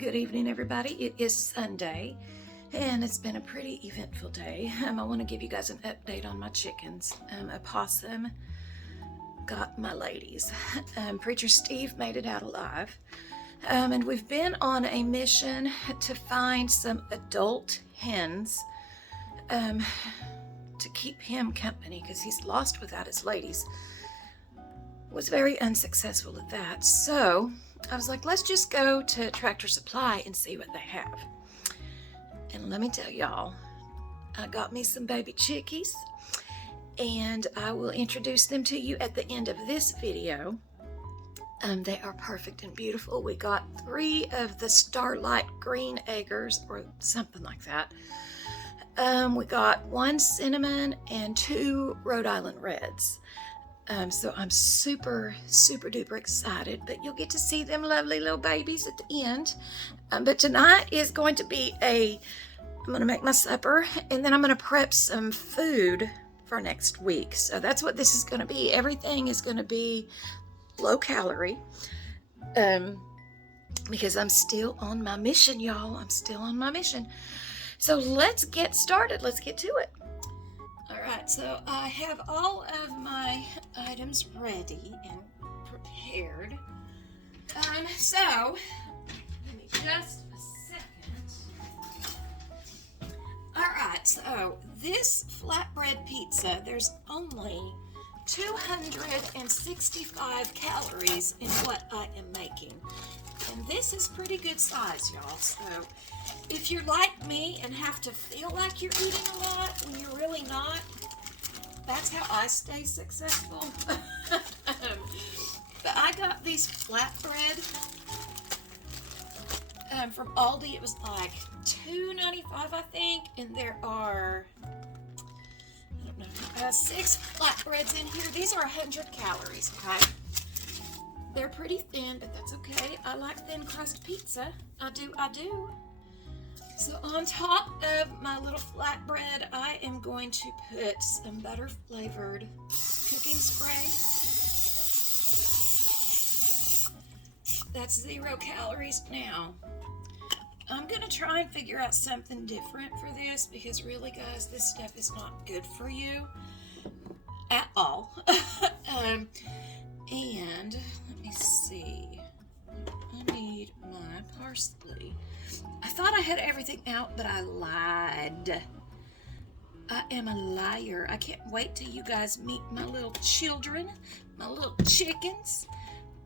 Good evening, everybody. It is Sunday, and it's been a pretty eventful day. I want to give you guys an update on my chickens. A possum got my ladies. Preacher Steve made it out alive. And we've been on a mission to find some adult hens to keep him company because he's lost without his ladies. Was very unsuccessful at that. So I was like, let's just go to Tractor Supply and see what they have. And let me tell y'all, I got me some baby chickies, and I will introduce them to you at the end of this video. They are perfect and beautiful. We got 3 of the Starlight Green Eggers, or something like that. We got 1 cinnamon and 2 Rhode Island Reds. So I'm super duper excited, but you'll get to see them lovely little babies at the end. But tonight is going to be I'm going to make my supper, and then I'm going to prep some food for next week. So that's what this is going to be. Everything is going to be low calorie, because I'm still on my mission, y'all. I'm still on my mission. So let's get started. Let's get to it. Alright, so I have all of my items ready and prepared. So, give me just a second. Alright, so this flatbread pizza, there's only 265 calories in what I am making. And this is pretty good size, y'all. So if you're like me and have to feel like you're eating a lot when you're really not, that's how I stay successful. But I got these flatbread from Aldi. It was like $2.95, I think, and there are, I don't know, 6 flatbreads in here. These are 100 calories, okay? They're pretty thin, but that's okay. I like thin crust pizza. I do. So on top of my little flatbread, I am going to put some butter flavored cooking spray. That's 0 calories. Now, I'm going to try and figure out something different for this because really, guys, this stuff is not good for you at all. And let me see. I need my parsley. I thought I had everything out, but I lied. I am a liar. I can't wait till you guys meet my little children, my little chickens.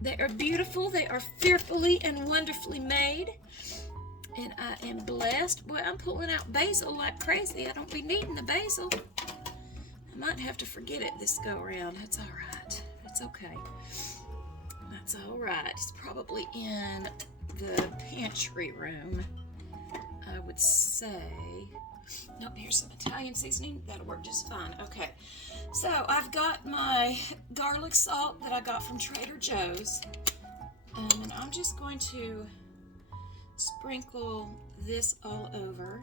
They are beautiful. They are fearfully and wonderfully made. And I am blessed. Boy, I'm pulling out basil like crazy. I don't be needing the basil. I might have to forget it this go around. That's all right. It's okay. That's all right. It's probably in the pantry room, I would say. Nope, here's some Italian seasoning. That'll work just fine. Okay. So I've got my garlic salt that I got from Trader Joe's. And I'm just going to sprinkle this all over.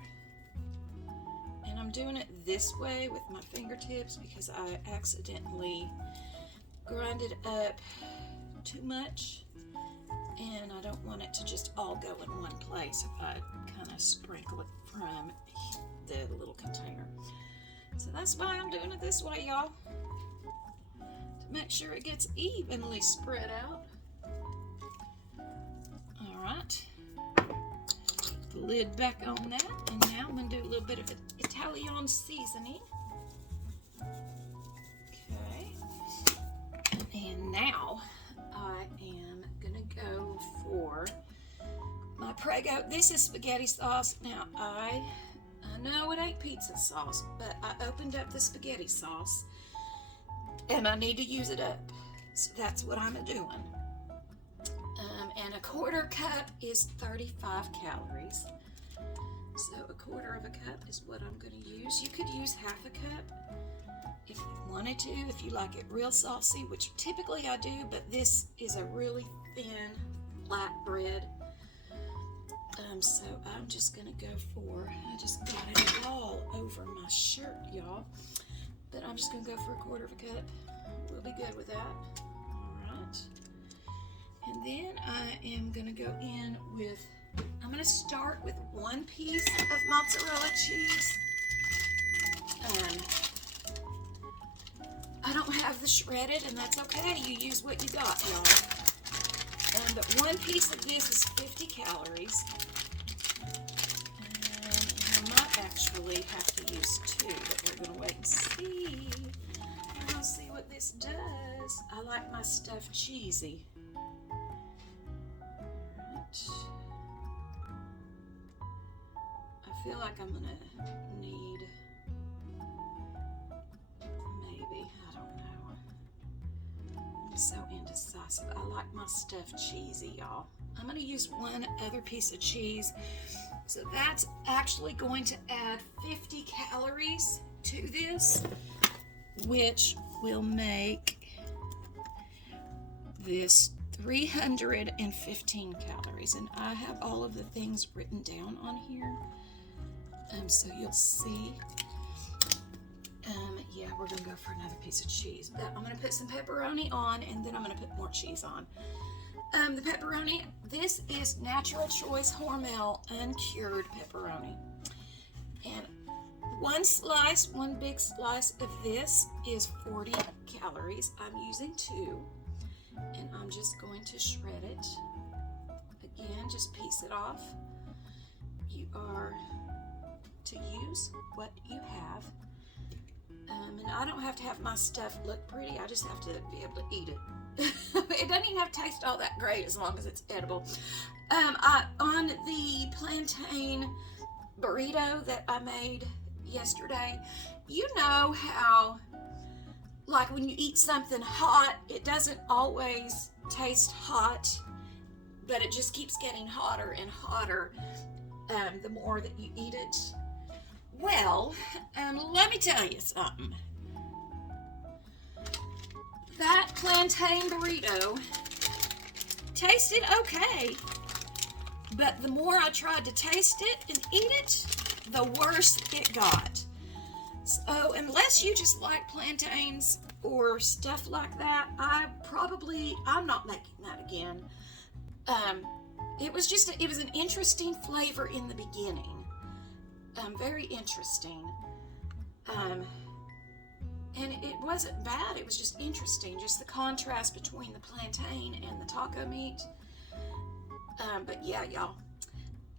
And I'm doing it this way with my fingertips because I accidentally grinded up too much, and I don't want it to just all go in one place if I kind of sprinkle it from the little container. So that's why I'm doing it this way, y'all, to make sure it gets evenly spread out. Alright, the lid back on that, and now I'm going to do a little bit of Italian seasoning. And now I am gonna go for my Prego. This is spaghetti sauce. Now I know it ain't pizza sauce, but I opened up the spaghetti sauce and I need to use it up. So that's what I'm doing. And a 1/4 cup is 35 calories. So a 1/4 of a cup is what I'm gonna use. You could use 1/2 cup if you wanted to, if you like it real saucy, which typically I do, but this is a really thin flat bread. So I'm just gonna go for, I just got it all over my shirt, y'all, but I'm just gonna go for a 1/4 of a cup. We'll be good with that. All right. And then I am gonna go in with, I'm going to start with 1 piece of mozzarella cheese. I don't have the shredded, and that's okay. You use what you got, y'all. But 1 piece of this is 50 calories. And I might actually have to use 2, but we're going to wait and see. We're going to see what this does. I like my stuff cheesy. Right. I feel like I'm going to need... so indecisive. I like my stuff cheesy, y'all. I'm going to use 1 other piece of cheese. So that's actually going to add 50 calories to this, which will make this 315 calories. And I have all of the things written down on here. So you'll see. Yeah, we're going to go for another piece of cheese. But I'm going to put some pepperoni on, and then I'm going to put more cheese on. The pepperoni, this is Natural Choice Hormel uncured pepperoni. And 1 big slice of this is 40 calories. I'm using 2, and I'm just going to shred it. Again, just piece it off. You are to use what you have. And I don't have to have my stuff look pretty. I just have to be able to eat it. It doesn't even have to taste all that great as long as it's edible. On the plantain burrito that I made yesterday, you know how, like when you eat something hot, it doesn't always taste hot, but it just keeps getting hotter and hotter the more that you eat it. Well, let me tell you something. That plantain burrito tasted okay, but the more I tried to taste it and eat it, the worse it got. So unless you just like plantains or stuff like that, I'm not making that again. It was an interesting flavor in the beginning. Very interesting. And it wasn't bad, it was just interesting, just the contrast between the plantain and the taco meat. But yeah, y'all,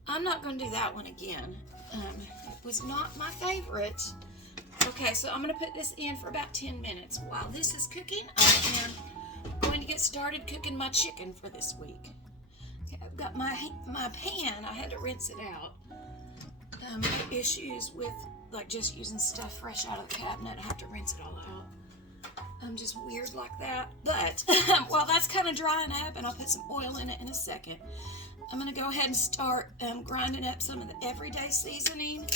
I'm not going to do that one again. It was not my favorite. Okay, so I'm going to put this in for about 10 minutes. While this is cooking, I am going to get started cooking my chicken for this week. Okay, I've got my pan, I had to rinse it out. Issues with like just using stuff fresh out of the cabinet. I have to rinse it all out. I'm just weird like that. But while that's kind of drying up, and I'll put some oil in it in a second, I'm going to go ahead and start grinding up some of the everyday seasoning.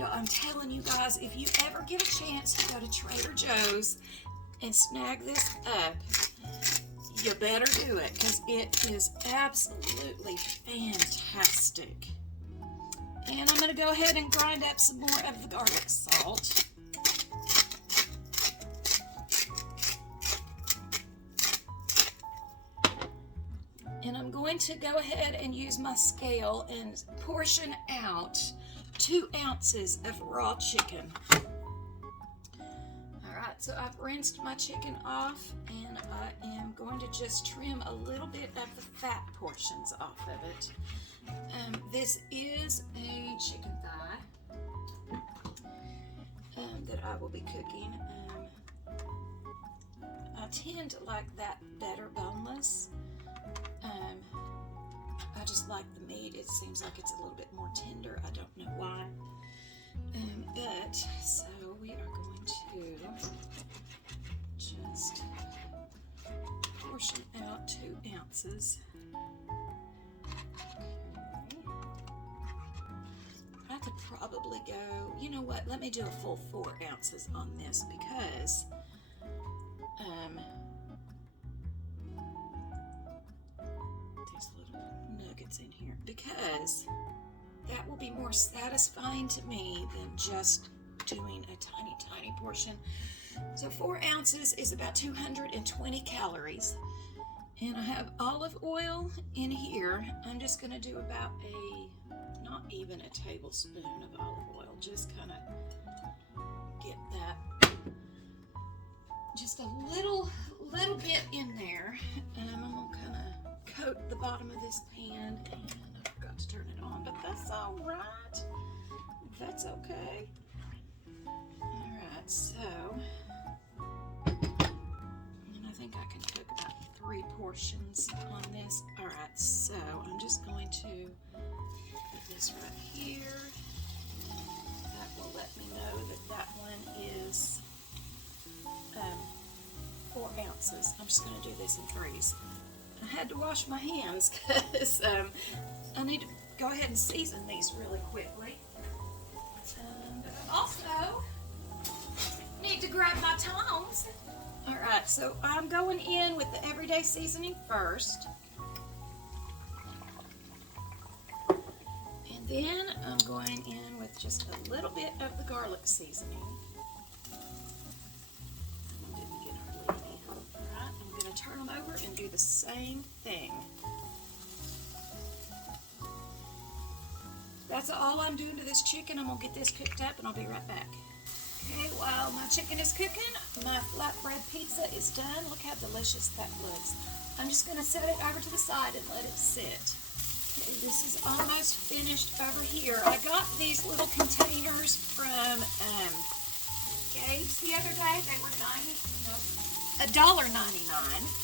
I'm telling you guys, if you ever get a chance to go to Trader Joe's and snag this up, you better do it, because it is absolutely fantastic. And I'm going to go ahead and grind up some more of the garlic salt. And I'm going to go ahead and use my scale and portion out 2 ounces of raw chicken. So I've rinsed my chicken off, and I am going to just trim a little bit of the fat portions off of it. This is a chicken thigh that I will be cooking. I tend to like that better boneless. I just like the meat. It seems like it's a little bit more tender. I don't know why. But so we are going to just portion out 2 ounces. Okay. I could probably go, you know what, let me do a full 4 ounces on this, because there's little nuggets in here, because that will be more satisfying to me than just doing a tiny portion. So 4 ounces is about 220 calories. And I have olive oil in here. I'm just going to do about not even a tablespoon of olive oil. Just kind of get that just a little bit in there. I'm going to kind of coat the bottom of this pan, and I forgot to turn it on, but that's all right. That's okay. All right, so and I think I can cook about 3 portions on this. All right, so I'm just going to put this right here. That will let me know that one is 4 ounces. I'm just going to do this in 3s. I had to wash my hands because I need to go ahead and season these really quickly. But I also need to grab my tongs. Alright, so I'm going in with the everyday seasoning first. And then I'm going in with just a little bit of the garlic seasoning. Turn them over and do the same thing. That's all I'm doing to this chicken. I'm gonna get this cooked up and I'll be right back. Okay, while my chicken is cooking, my flatbread pizza is done. Look how delicious that looks. I'm just gonna set it over to the side and let it sit. Okay, this is almost finished over here. I got these little containers from Gabe's the other day. They were $1.99.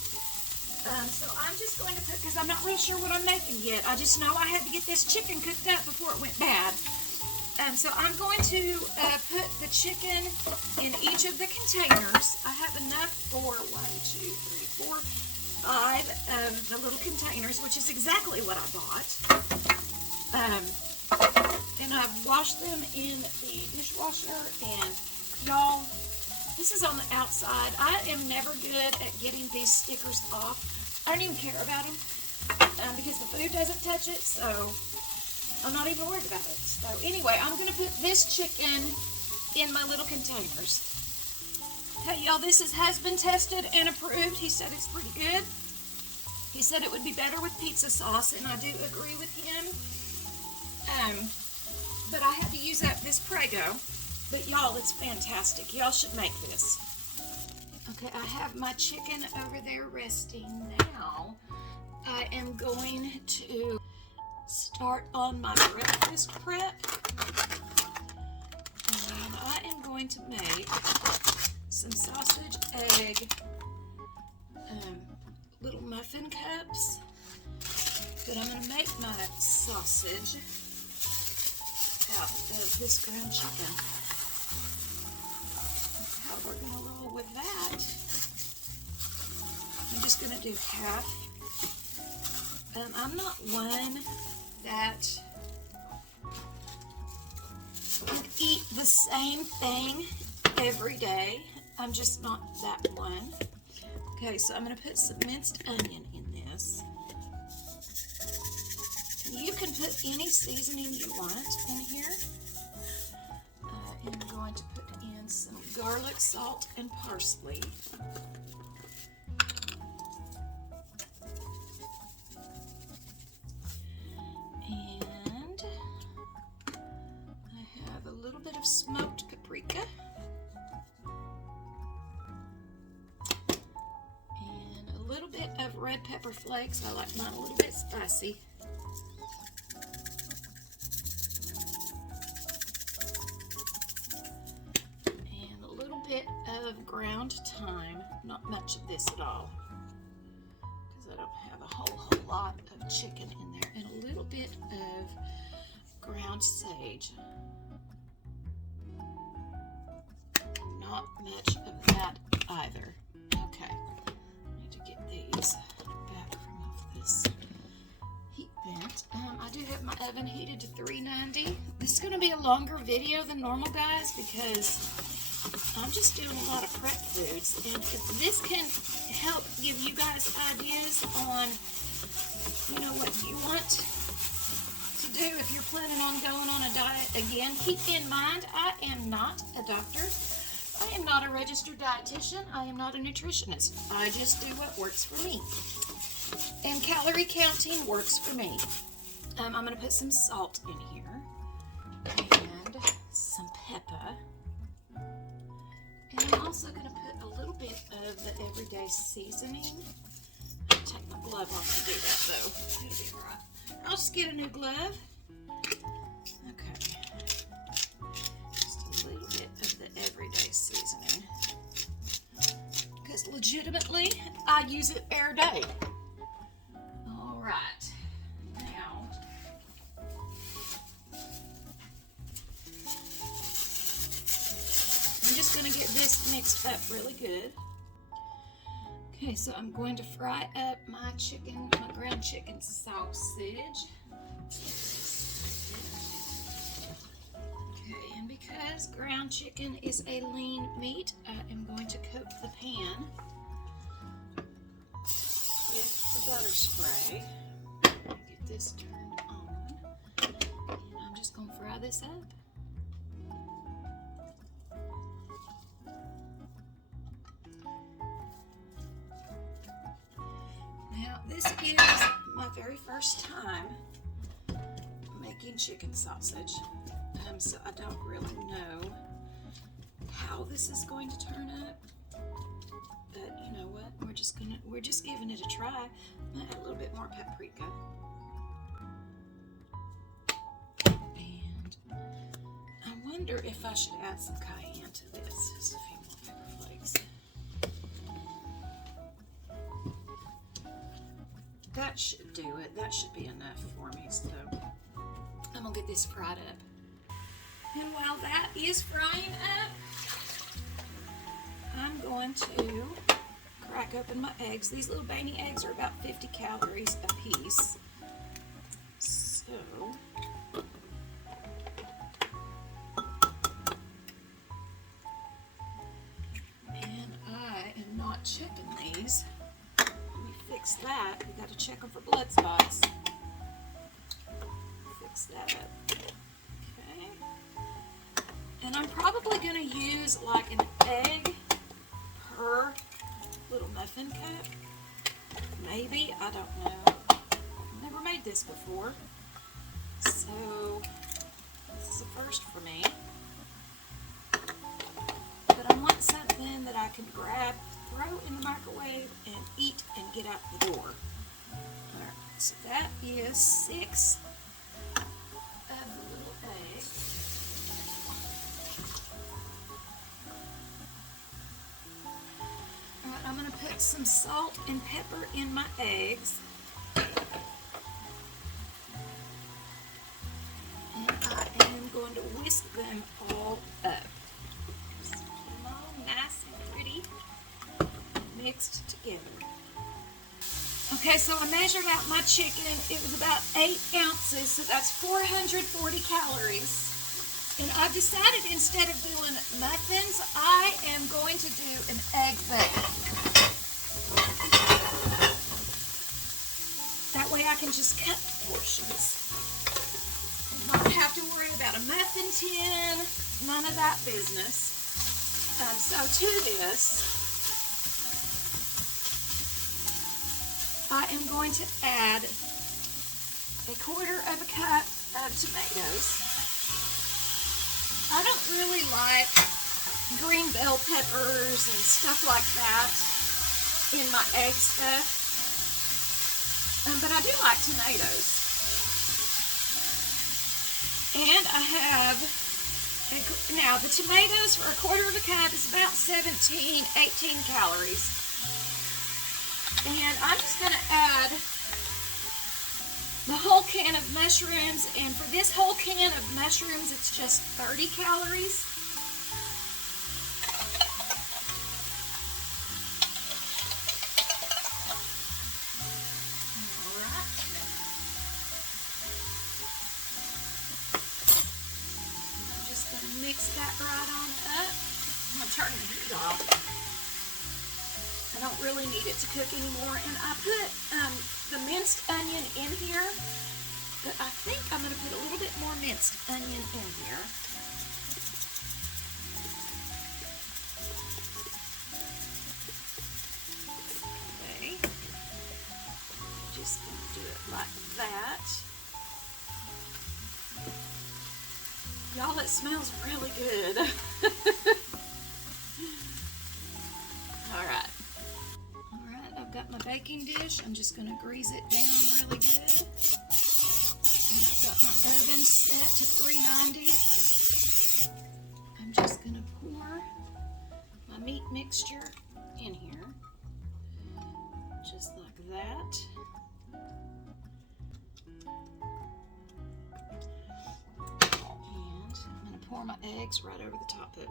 So I'm just going to cook because I'm not real sure what I'm making yet. I just know I had to get this chicken cooked up before it went bad. So I'm going to put the chicken in each of the containers. I have enough for 1, 2, 3, 4, 5 the little containers, which is exactly what I bought. And I've washed them in the dishwasher, and y'all, this is on the outside. I am never good at getting these stickers off. I don't even care about them because the food doesn't touch it, so I'm not even worried about it. So anyway, I'm going to put this chicken in my little containers. Hey y'all, this has been tested and approved. He said it's pretty good. He said it would be better with pizza sauce, and I do agree with him. But I had to use this Prego. But y'all, it's fantastic. Y'all should make this. Okay, I have my chicken over there resting now. I am going to start on my breakfast prep. And I am going to make some sausage, egg, little muffin cups. But I'm going to make my sausage out of this ground chicken. We're going to roll with that. I'm just going to do half. I'm not one that would eat the same thing every day. I'm just not that one. Okay, so I'm going to put some minced onion in this. You can put any seasoning you want in here. I'm going to put in some garlic, salt, and parsley. And I have a little bit of smoked paprika. And a little bit of red pepper flakes. I like mine a little bit spicy. Bit of ground thyme, not much of this at all, because I don't have a whole lot of chicken in there, and a little bit of ground sage. Not much of that either. Okay, I need to get these back from off this heat vent. I do have my oven heated to 390. This is going to be a longer video than normal, guys, because I'm just doing a lot of prep foods, and if this can help give you guys ideas on, you know, what you want to do if you're planning on going on a diet again, keep in mind, I am not a doctor. I am not a registered dietitian. I am not a nutritionist. I just do what works for me. And calorie counting works for me. I'm going to put some salt in here and some pepper. And I'm also going to put a little bit of the everyday seasoning. I'll take my glove off to do that though. It'll be all right. I'll just get a new glove. Okay. Just a little bit of the everyday seasoning. Because legitimately, I use it every day. All right. Now, I'm just going to get this mixed up really good. Okay, so I'm going to fry up my ground chicken sausage. Okay, and because ground chicken is a lean meat, I am going to coat the pan with the butter spray. Get this turned on. And I'm just going to fry this up. Now, this is my very first time making chicken sausage, so I don't really know how this is going to turn out. But you know what? We're just giving it a try. I'm gonna add a little bit more paprika, and I wonder if I should add some cayenne to this. Just a few more pepper flakes. That should do it. That should be enough for me. So I'm gonna get this fried up. And while that is frying up, I'm going to crack open my eggs. These little baby eggs are about 50 calories a piece. So and I am not checking these. Fix that. We got to check them for blood spots. Fix that up. Okay. And I'm probably going to use like an egg per little muffin cup. Maybe. I don't know. I've never made this before. So this is a first for me. But I want something that I can grab, throw in the microwave, and eat and get out the door. Alright, so that is 6 of the little eggs. Alright, I'm going to put some salt and pepper in my eggs. And I am going to whisk them all up. Nice and pretty mixed together. Okay, so I measured out my chicken. It was about 8 ounces, so that's 440 calories. And I've decided instead of doing muffins, I am going to do an egg bake. That way I can just cut portions and not have to worry about a muffin tin, none of that business. So to this, I am going to add 1/4 of a cup of tomatoes. I don't really like green bell peppers and stuff like that in my egg stuff, but I do like tomatoes. And I have now, the tomatoes for 1/4 of a cup is about 17, 18 calories. And I'm just going to add the whole can of mushrooms. And for this whole can of mushrooms, it's just 30 calories. Mix that right on up. I'm going to turn the heat off. I don't really need it to cook anymore. And I put the minced onion in here, but I think I'm going to put a little bit more minced onion in here. Okay. like that. Y'all, it smells really good. Alright, I've got my baking dish. I'm just going to grease it down really good. And I've got my oven set to 390. I'm just going to pour my meat mixture in here, just like that. And I'm going to pour my eggs right over the top of it.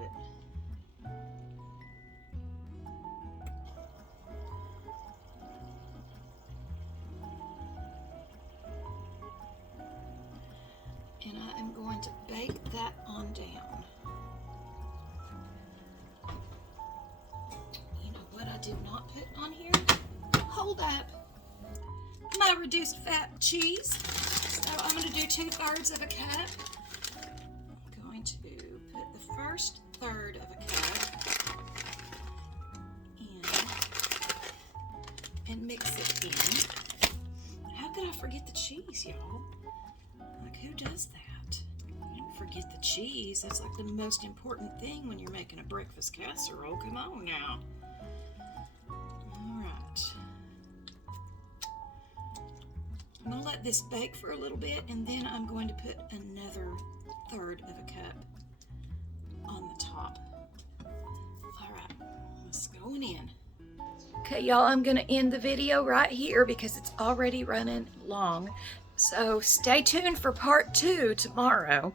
And I am going to bake that on down. You know what I did not put on here? Hold up. My reduced fat cheese. So I'm going to do 2/3 of a cup. I'm going to put the first third of a cup in and mix it in. How could I forget the cheese, y'all? Like, who does that? You don't forget the cheese. That's like the most important thing when you're making a breakfast casserole. Come on now. Alright. I'm going to let this bake for a little bit, and then I'm going to put another third of a cup on the top. Alright, it's going in. Okay, y'all, I'm going to end the video right here because it's already running long. So stay tuned for part 2 tomorrow.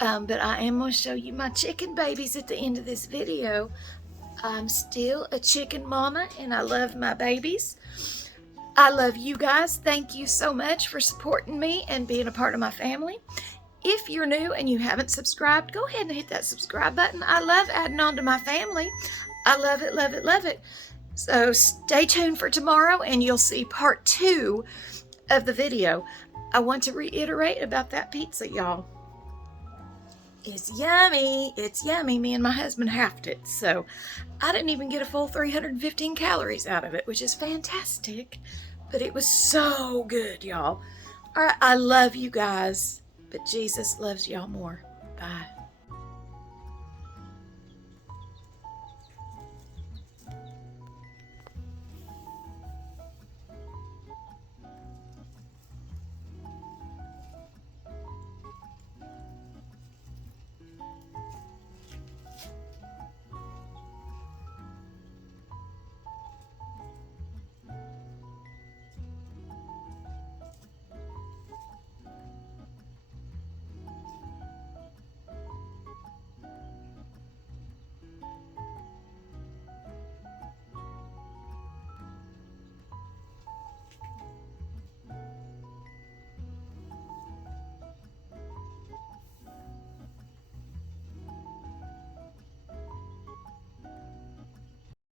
But I am going to show you my chicken babies at the end of this video. I'm still a chicken mama and I love my babies. I love you guys. Thank you so much for supporting me and being a part of my family. If you're new and you haven't subscribed, go ahead and hit that subscribe button. I love adding on to my family. I love it, love it, love it. So stay tuned for tomorrow and you'll see part 2 of the video. I want to reiterate about that pizza, y'all. It's yummy. It's yummy. Me and my husband halved it. So I didn't even get a full 315 calories out of it, which is fantastic. But it was so good, y'all. All right, I love you guys, but Jesus loves y'all more. Bye.